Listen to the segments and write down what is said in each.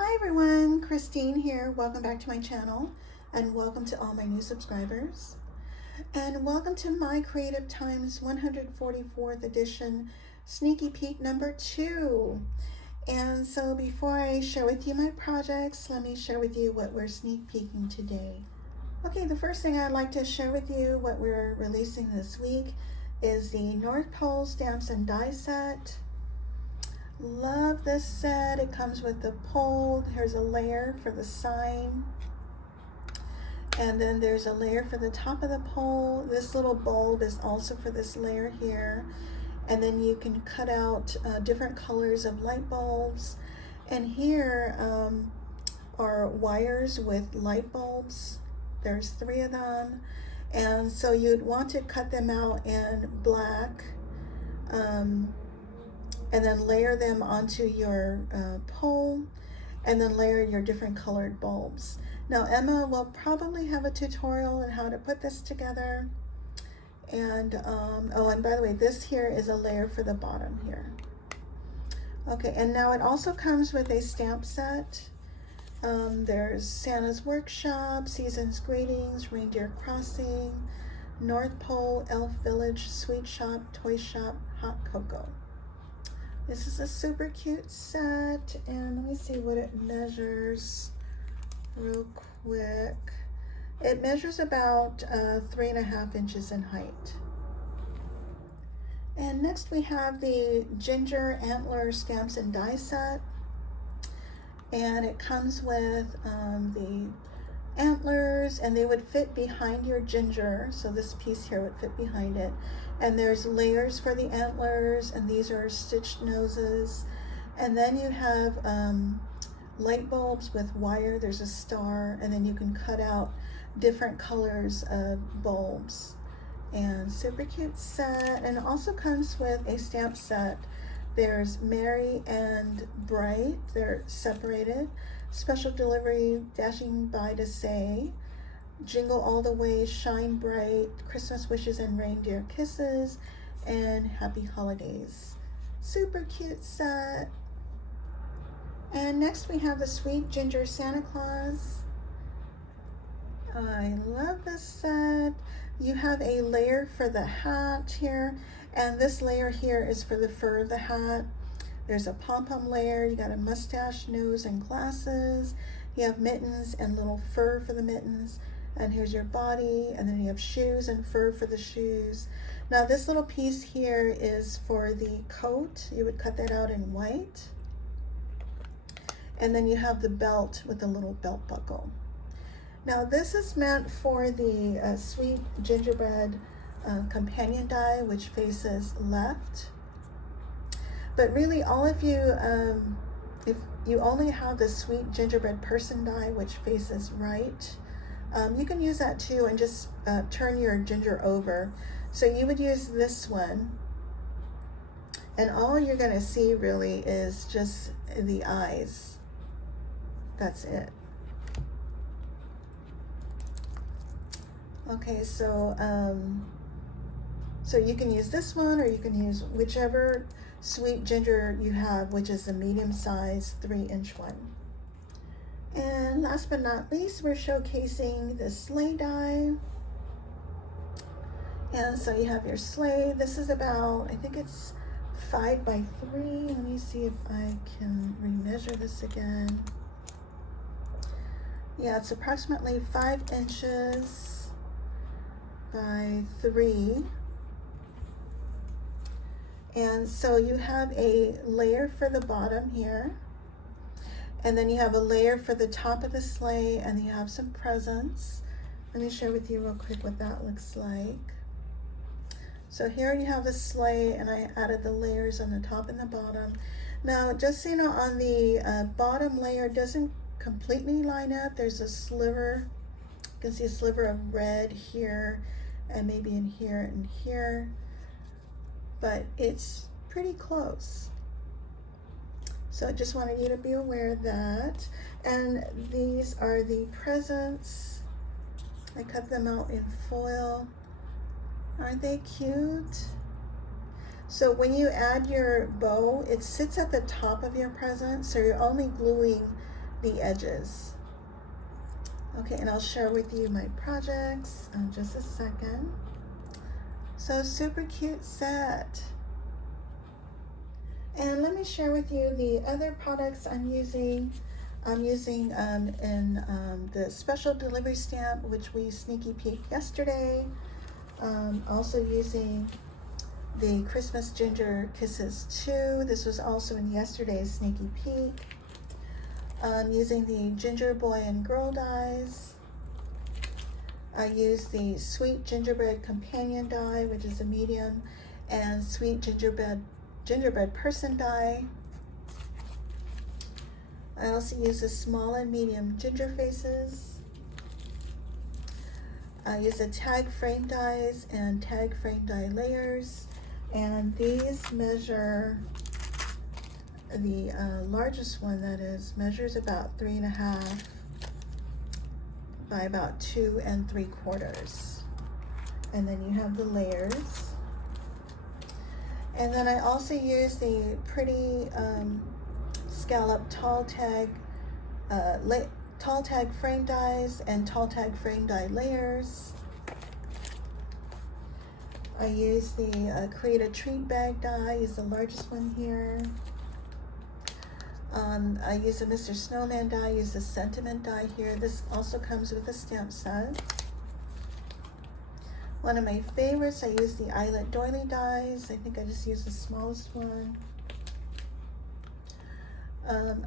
Hi everyone, Christine here. Welcome back to my channel and welcome to all my new subscribers. And welcome to My Creative Time's 144th edition sneaky peek number 2. And so before I share with you my projects, let me share with you what we're sneak peeking today. Okay, the first thing I'd like to share with you what we're releasing this week is the North Pole Stamps and Die set. Love this set. It comes with the pole. Here's a layer for the sign. And then there's a layer for the top of the pole. This little bulb is also for this layer here. And then you can cut out different colors of light bulbs. And here are wires with light bulbs. There's 3 of them. And so you'd want to cut them out in black. And then layer them onto your pole, and then layer your different colored bulbs. Now Emma will probably have a tutorial on how to put this together. And oh, and by the way, this here is a layer for the bottom here. Okay, and now it also comes with a stamp set. There's Santa's Workshop, Season's Greetings, Reindeer Crossing, North Pole, Elf Village, Sweet Shop, Toy Shop, Hot Cocoa. This is a super cute set, and let me see what it measures real quick. It measures about 3.5 inches in height. And next we have the Ginger Antler Stamps and Die set, and it comes with the antlers, and they would fit behind your ginger, so this piece here would fit behind it. And there's layers for the antlers, and these are stitched noses. And then you have light bulbs with wire. There's a star, and then you can cut out different colors of bulbs. And super cute set. And it also comes with a stamp set. There's Merry and Bright. They're separated. Special Delivery, Dashing by to Say, Jingle All the Way, Shine Bright, Christmas Wishes and Reindeer Kisses, and Happy Holidays. Super cute set. And next we have the Sweet Ginger Santa Claus. I love this set. You have a layer for the hat here, and this layer here is for the fur of the hat. There's a pom-pom layer, you got a mustache, nose, and glasses. You have mittens and little fur for the mittens. And here's your body, and then you have shoes and fur for the shoes. Now this little piece here is for the coat. You would cut that out in white. And then you have the belt with a little belt buckle. Now this is meant for the Sweet Gingerbread companion die, which faces left. But really, all of you, if you only have the Sweet Gingerbread person die, which faces right, you can use that too and just turn your ginger over. So you would use this one, and all you're going to see really is just the eyes. That's it. Okay, so you can use this one, or you can use whichever sweet ginger you have, which is the medium size 3-inch one. And last but not least, we're showcasing the Sleigh die. And so you have your sleigh. This is about, I think it's 5 by 3. Let me see if I can remeasure this again. Yeah, it's approximately 5 inches by 3. And so you have a layer for the bottom here, and then you have a layer for the top of the sleigh, and you have some presents. Let me share with you real quick what that looks like. So here you have the sleigh, and I added the layers on the top and the bottom. Now, just so you know, on the bottom layer doesn't completely line up. There's a sliver. You can see a sliver of red here, and maybe in here and here. But it's pretty close. So I just wanted you to be aware of that. And these are the presents. I cut them out in foil. Aren't they cute? So when you add your bow, it sits at the top of your present, so you're only gluing the edges. Okay, and I'll share with you my projects in just a second. So super cute set. And let me share with you the other products I'm using. I'm using in the special delivery stamp, which we sneaky peeked yesterday. Also using the Christmas Ginger Kisses 2. This was also in yesterday's sneaky peek. Using the Ginger Boy and Girl dies. I use the Sweet Gingerbread Companion die, which is a medium, and Sweet Gingerbread Person die. I also use the small and medium ginger faces. I use the tag frame dies and tag frame die layers, and these measure, the largest one that is measures about 3.5 by about 2 3/4, and then you have the layers. And then I also use the pretty Scallop tall tag frame dies and tall tag frame die layers. I use the Create a Treat bag die, is the largest one here. I use the Mr. Snowman die, use the Sentiment die here. This also comes with a stamp set. One of my favorites, I use the Eyelet Doily dies. I think I just use the smallest one.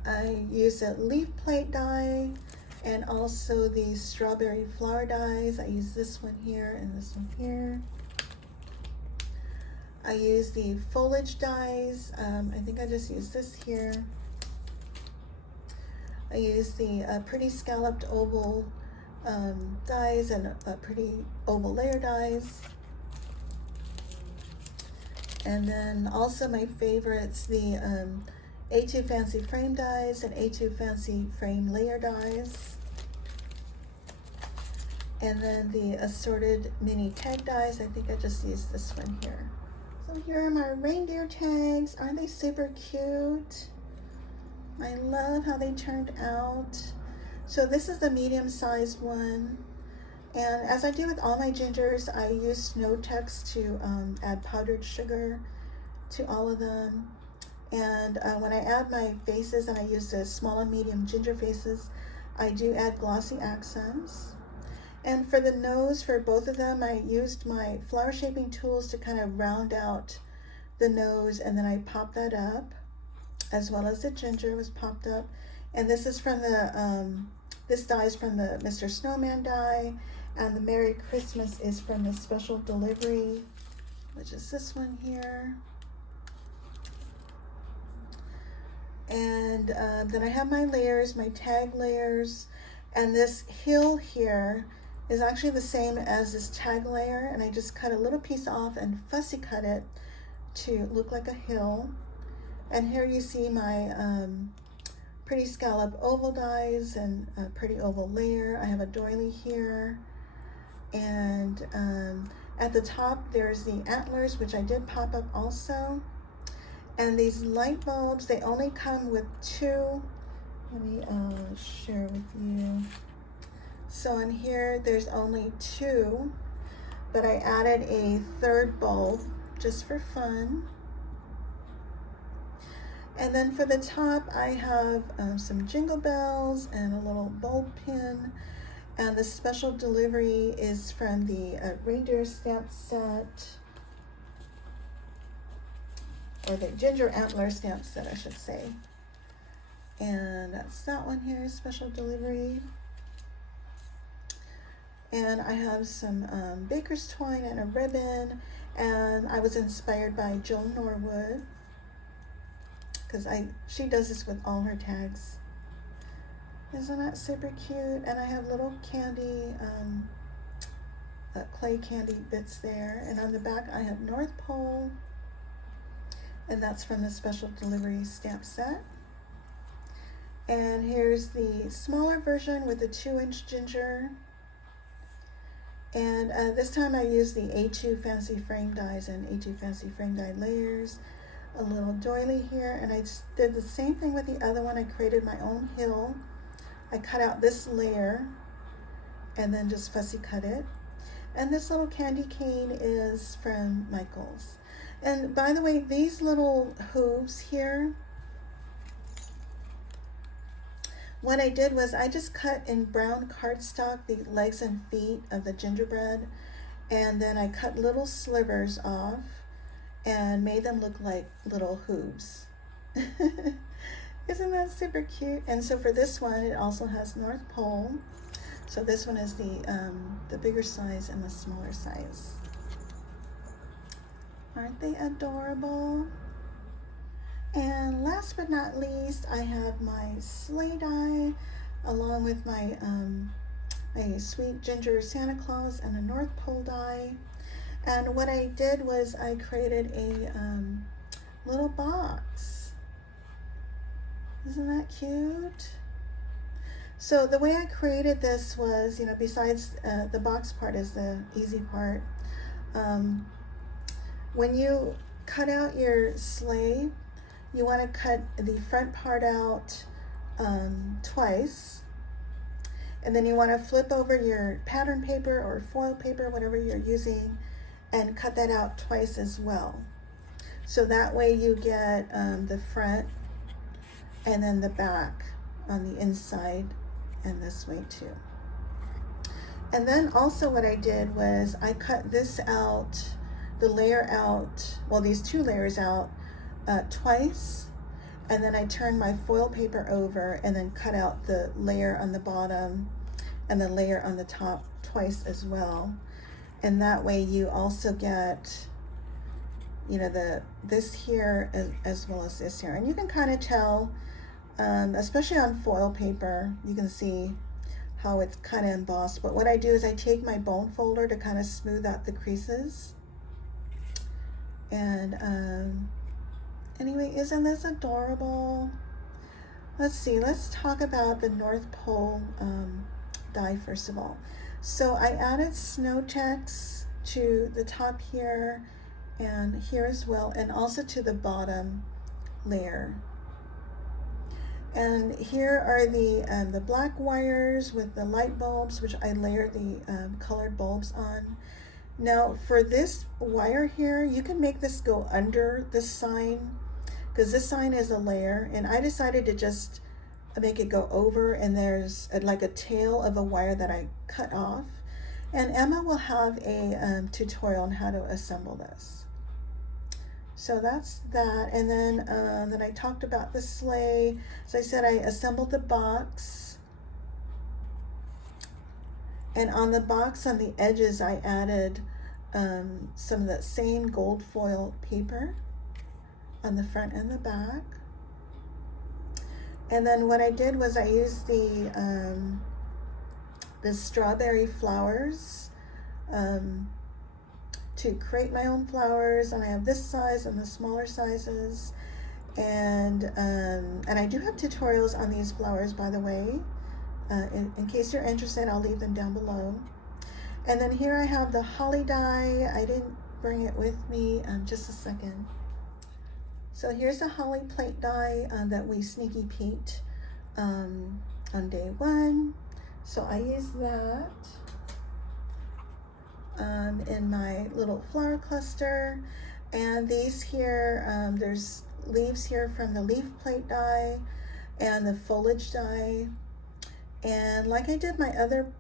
I use a leaf plate die and also the strawberry flower dies. I use this one here and this one here. I use the Foliage Dies. I think I just use this here. I use the pretty scalloped oval dies and pretty oval layer dies. And then also my favorites, the A2 Fancy Frame dies and A2 Fancy Frame layer dies. And then the Assorted mini tag dies. I think I just used this one here. So here are my reindeer tags. Aren't they super cute? I love how they turned out. So this is the medium-sized one. And as I do with all my gingers, I use snow text to add powdered sugar to all of them. And when I add my faces, and I use the small and medium ginger faces, I do add glossy accents. And for the nose, for both of them, I used my flower shaping tools to kind of round out the nose, and then I pop that up, as well as the ginger was popped up. And this is from the, this die is from the Mr. Snowman die, and the Merry Christmas is from the special delivery, which is this one here. And then I have my layers, my tag layers, and this hill here is actually the same as this tag layer, and I just cut a little piece off and fussy cut it to look like a hill. And here you see my pretty scallop oval dies and a pretty oval layer. I have a doily here, and at the top there's the antlers, which I did pop up also. And these light bulbs, they only come with 2. Let me share with you. So in here there's only 2, but I added a 3rd bulb just for fun. And then for the top, I have some jingle bells and a little bulb pin. And the special delivery is from the reindeer stamp set, or the ginger antler stamp set, I should say. And that's that one here, special delivery. And I have some baker's twine and a ribbon, and I was inspired by Joan Norwood, because she does this with all her tags. Isn't that super cute? And I have little candy, clay candy bits there. And on the back I have North Pole, and that's from the special delivery stamp set. And here's the smaller version with the 2-inch ginger. And this time I used the A2 Fancy Frame dies and A2 Fancy Frame die layers. A little doily here, and I did the same thing with the other one. I created my own hill I cut out this layer and then just fussy cut it. And this little candy cane is from Michael's. And by the way, these little hooves here, what I did was I just cut in brown cardstock the legs and feet of the gingerbread, and then I cut little slivers off and made them look like little hooves. Isn't that super cute? And so for this one, it also has North Pole. So this one is the bigger size and the smaller size. Aren't they adorable? And last but not least, I have my sleigh die along with my my sweet ginger Santa Claus and a North Pole die. And what I did was I created a little box. Isn't that cute? So the way I created this was, you know, besides the box part is the easy part. When you cut out your sleigh, you want to cut the front part out twice. And then you want to flip over your pattern paper or foil paper, whatever you're using, and cut that out twice as well. So that way you get the front and then the back on the inside, and this way too. And then also what I did was I cut this out, the layer out, well, these two layers out twice, and then I turned my foil paper over and then cut out the layer on the bottom and the layer on the top twice as well. And that way you also get, you know, this here as well as this here. And you can kind of tell, especially on foil paper, you can see how it's kind of embossed. But what I do is I take my bone folder to kind of smooth out the creases. And anyway, isn't this adorable? Let's see, let's talk about the North Pole die first of all. So I added snow checks to the top here and here as well, and also to the bottom layer. And here are the black wires with the light bulbs, which I layered the colored bulbs on. Now for this wire here, you can make this go under this sign, because this sign is a layer, and I decided to just make it go over, and there's like a tail of a wire that I cut off. And Emma will have a tutorial on how to assemble this. So that's that. And then I talked about the sleigh. As I said, I assembled the box. And on the box, on the edges, I added some of that same gold foil paper on the front and the back. And then what I did was I used the strawberry flowers to create my own flowers, and I have this size and the smaller sizes, and I do have tutorials on these flowers, by the way. In case you're interested, I'll leave them down below. And then here I have the holly die. I didn't bring it with me. Just a second. So here's the holly plate die that we sneaky peeked on day one. So I use that in my little flower cluster. And these here, there's leaves here from the leaf plate die and the foliage die. And like I did my other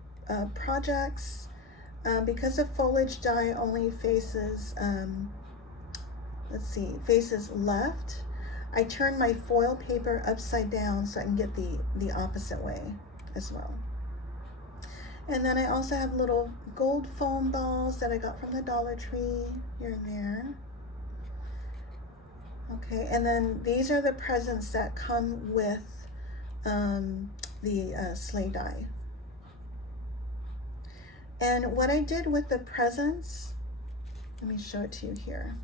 projects, because the foliage die only faces, faces left, I turn my foil paper upside down so I can get the opposite way as well. And then I also have little gold foam balls that I got from the Dollar Tree here and there. Okay, and then these are the presents that come with the sleigh die. And what I did with the presents, let me show it to you here.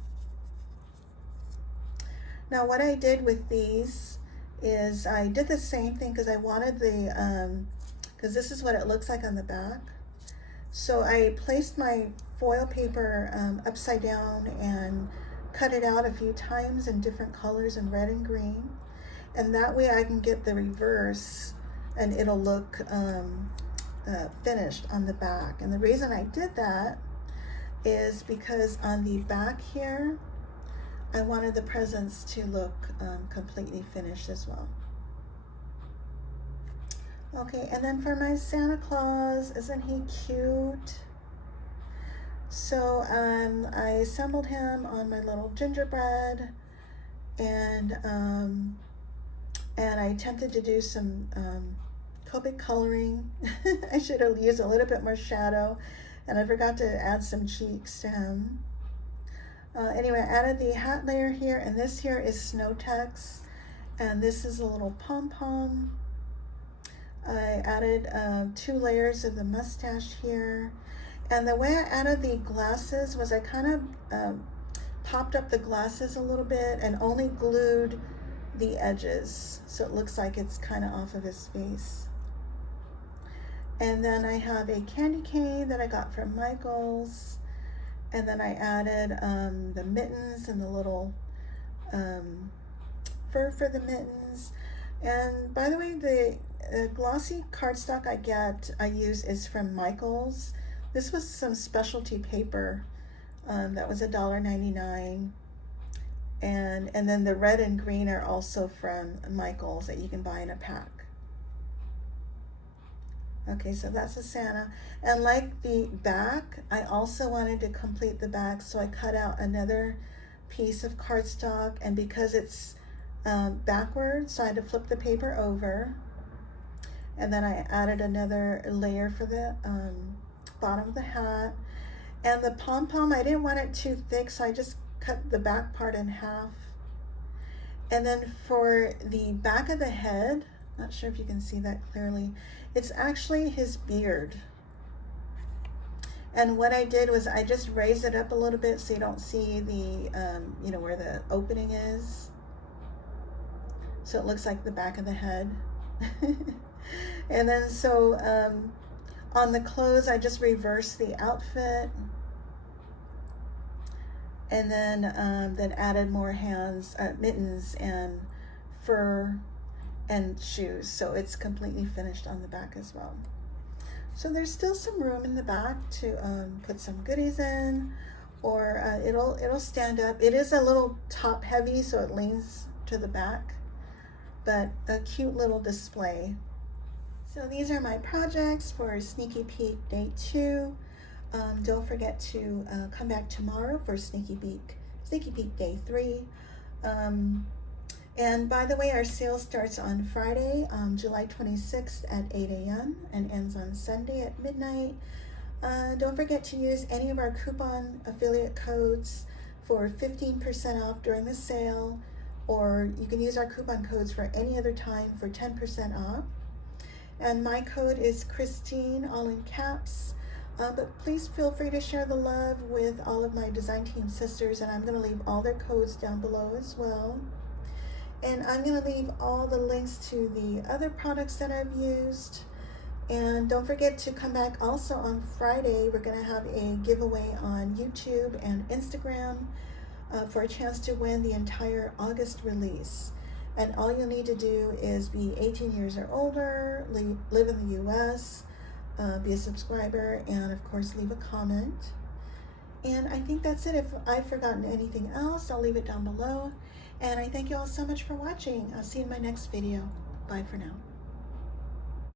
Now what I did with these is I did the same thing because I wanted the, because this is what it looks like on the back. So I placed my foil paper upside down and cut it out a few times in different colors in red and green. And that way I can get the reverse and it'll look finished on the back. And the reason I did that is because on the back here, I wanted the presents to look completely finished as well. Okay, and then for my Santa Claus, isn't he cute? So I assembled him on my little gingerbread, and I attempted to do some Copic coloring. I should have used a little bit more shadow, and I forgot to add some cheeks to him. Anyway, I added the hat layer here, and this here is snow text, and this is a little pom-pom. I added 2 layers of the mustache here, and the way I added the glasses was I kind of popped up the glasses a little bit and only glued the edges, so it looks like it's kind of off of his face. And then I have a candy cane that I got from Michael's. And then I added the mittens and the little fur for the mittens. And by the way, the glossy cardstock I use is from Michael's. This was some specialty paper that was $1.99. And then the red and green are also from Michael's that you can buy in a pack. Okay, so that's a Santa. And like the back, I also wanted to complete the back, so I cut out another piece of cardstock, and because it's backwards, so I had to flip the paper over. And then I added another layer for the bottom of the hat. And the pom-pom, I didn't want it too thick, so I just cut the back part in half. And then for the back of the head, not sure if you can see that clearly, it's actually his beard. And what I did was I just raised it up a little bit so you don't see the, you know, where the opening is. So it looks like the back of the head. And then so on the clothes, I just reversed the outfit. And then added more mittens and fur and shoes, so it's completely finished on the back as well. So there's still some room in the back to put some goodies in, or it'll stand up. It is a little top heavy, so it leans to the back, but a cute little display. So these are my projects for Sneaky Peek Day 2. Don't forget to come back tomorrow for Sneaky Peek Day 3. And by the way, our sale starts on Friday, July 26th at 8 a.m. and ends on Sunday at midnight. Don't forget to use any of our coupon affiliate codes for 15% off during the sale, or you can use our coupon codes for any other time for 10% off. And my code is Christine, all in caps. But please feel free to share the love with all of my design team sisters, and I'm going to leave all their codes down below as well. And I'm going to leave all the links to the other products that I've used. And don't forget to come back also on Friday. We're going to have a giveaway on YouTube and Instagram for a chance to win the entire August release. And all you'll need to do is be 18 years or older, live in the US, be a subscriber, and of course leave a comment. And I think that's it. If I've forgotten anything else, I'll leave it down below. And I thank you all so much for watching. I'll see you in my next video. Bye for now.